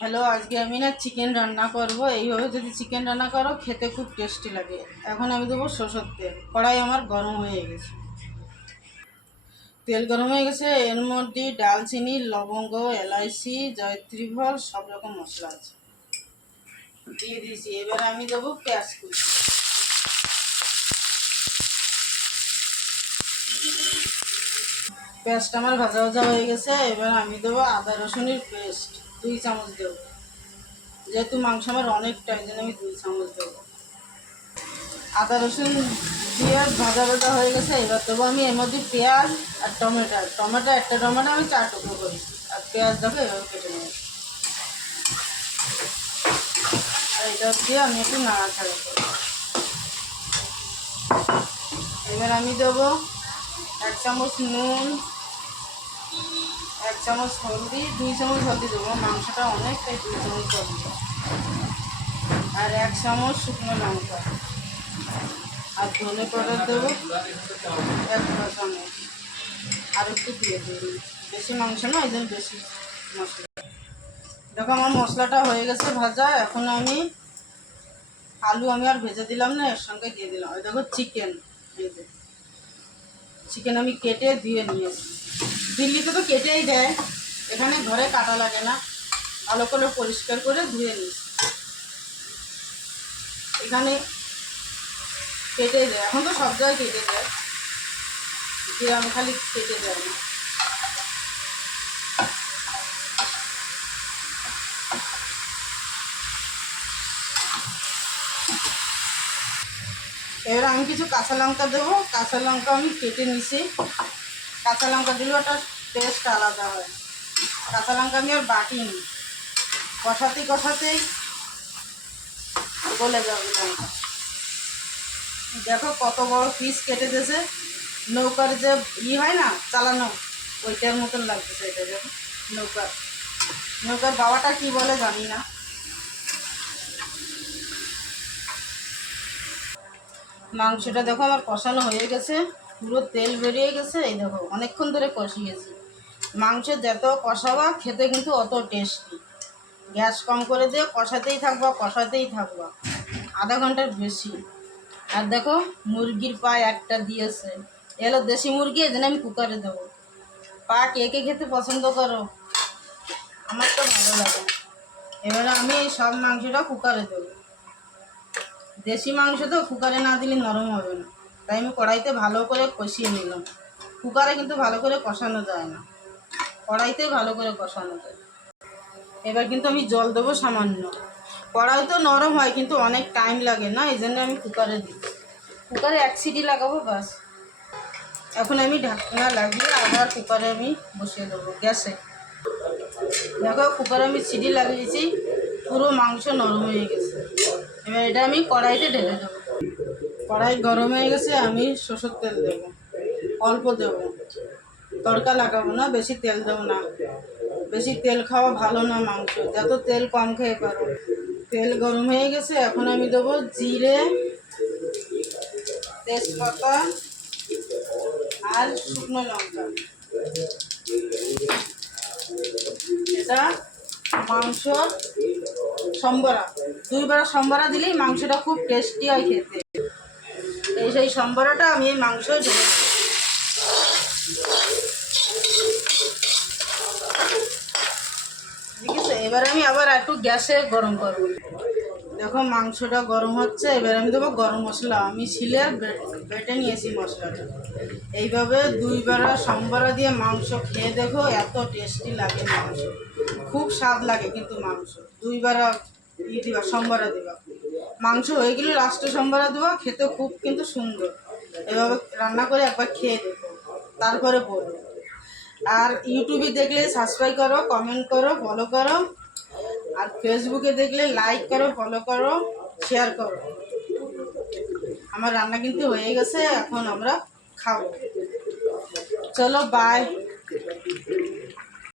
Hello, আজকে আমি না চিকেন রান্না করব। এইভাবে যদি চিকেন রান্না করো খেতে খুব টেস্টি লাগে। এখন আমি দেবো সরষের তেল। কড়াই আমার গরম হয়ে গেছে, তেল গরম হয়ে গেছে। এর মধ্যে ডালচিনি, লবঙ্গ, এলাইচি, জয়ত্রী ফল সব রকম মশলা আছে, দিয়ে দিয়েছি। এবার আমি দেবো পেঁয়াজ কুচি। পেঁয়াজটা আমার ভাজা ভাজা হয়ে গেছে। এবার আমি দেবো আদা রসুনের পেস্ট 2 চামচ দেবো। যেহেতু মাংস আমার অনেকটা, এই জন্য আমি 2 চামচ দেবো। আদা রসুন দিয়ে ভাজা ভাজা হয়ে গেছে। এবার দেবো আমি এর মধ্যে পেঁয়াজ আর টমেটো। একটা টমেটো আমি 4 টুকরো করি, আর পেঁয়াজ দেবো এভাবে কেটে নেব। আর এটা দিয়ে আমি একটু নাড়াচাড়া করি। এবার আমি দেবো 1 চামচ নুন, 1 চামচ হলদি, 2 চামচ হলদি দেবো, মাংসটা অনেকটাই 2 চামচ হলদি, আর 1 চামচ শুকনো লঙ্কা, আর ধনে পাউডার দেবো 1 চামচ, আর একটু দিয়ে দেবো। বেশি মাংস না, এই জন্য বেশি মশলা। দেখো আমার মশলাটা হয়ে গেছে ভাজা। এখন আমি আলু আর ভেজে দিলাম না, এর সঙ্গে দিয়ে দিলাম। ওই দেখো চিকেন, এই যে চিকেন আমি কেটে দিয়ে নিয়েছি। দিল্লিতে তো কেটেই দেয়, এখানে ঘরে কাটা লাগে না। ভালো করে পরিষ্কার করে ধুয়ে নিয়েছি, এখানে কেটে দেয়। এখন তো সব জায়গায় কেটে দেয়, গ্রাম খালি কেটে দেয় না। এবার আমি কিছু কাঁচা লঙ্কা দেবো। কাঁচা লঙ্কা আমি কেটে নিছি। কাঁচা লঙ্কা দিলেও একটা টেস্ট আলাদা হয়। কাঁচা লঙ্কা আমি আর বাটিনি, কষাতেই গলে যাবে লঙ্কা। দেখো কত বড় পিস কেটে দিয়েছে, নৌকার যে হয় না চালানো, ওইটার মতন লাগতেছে। এটা দেখো নৌকার বাবাটা কি বলে জানি না। মাংসটা দেখো আমার কষানো হয়ে গেছে, পুরো তেল বেরিয়ে গেছে। এই দেখো অনেকক্ষণ ধরে কষিয়েছি। মাংস যত কষাবা খেতে কিন্তু অত টেস্টি। গ্যাস কম করে দিয়ে কষাতেই থাকবা আধা ঘন্টার বেশি। আর দেখো মুরগির পা একটা দিয়েছে, এলো দেশি মুরগি, এই জন্য আমি কুকারে দেবো। পা কে কে খেতে পছন্দ করো? আমার তো ভালো লাগে। এবারে আমি এই সব মাংসটা কুকারে দেবো। দেশি মাংস তো কুকারে না দিলে নরম হবে না, তাই আমি কড়াইতে ভালো করে কষিয়ে নিলাম। কুকারে কিন্তু ভালো করে কষানো যায় না, কড়াইতেই ভালো করে কষানো যায়। এবার কিন্তু আমি জল দেবো সামান্য। কড়াই তো নরম হয় কিন্তু অনেক টাইম লাগে না, এই জন্য আমি কুকারে দিই। কুকারে 1 সিটি লাগাবো বাস। এখন আমি ঢাকনা লাগিয়ে আবার কুকারে আমি বসিয়ে দেবো গ্যাসে। দেখো কুকারে আমি সিটি লাগিয়েছি, পুরো মাংস নরম হয়ে গেছে। এবার এটা আমি কড়াইতে ঢেলে দেবো। কড়াই গরম হয়ে গেছে, আমি সরষের তেল দেবো, অল্প দেবো। তড়কা লাগাবো না, বেশি তেল দেবো না। বেশি তেল খাওয়া ভালো না, মাংস যত তেল কম খেয়ে পারো। তেল গরম হয়ে গেছে, এখন আমি দেবো জিরে, তেজপাতা আর শুকনো লঙ্কা। এটা মাংস সম্বরা, 2 বার সম্বরা দিলেই মাংসটা খুব টেস্টি হয় খেতে। সেই সম্বরাটা আমি এই মাংস ঢেলে দেবো। ঠিক আছে, এবার আমি আবার একটু গ্যাসে গরম করবো। দেখো মাংসটা গরম হচ্ছে। এবার আমি দেবো গরম মশলা। আমি শিলে বেটে নিয়েছি মশলাটা। এইভাবে 2 বার সম্বরা দিয়ে মাংস খেয়ে দেখো, এত টেস্টি লাগে মাংস, খুব স্বাদ লাগে। কিন্তু মাংস 2 বার দিবা, সম্বরা দিবা। মাংস হয়ে গেলে লাস্টে সম্বরা দেওয়া, খেতে খুব কিন্তু সুন্দর। এভাবে রান্না করে একবার খেয়ে দেখো, তারপরে বলো। আর ইউটিউবে দেখলে সাবস্ক্রাইব করো, কমেন্ট করো, ফলো করো। আর ফেসবুকে দেখলে লাইক করো, ফলো করো, শেয়ার করো। আমার রান্না কিন্তু হয়ে গেছে, এখন আমরা খাবো। চলো বাই।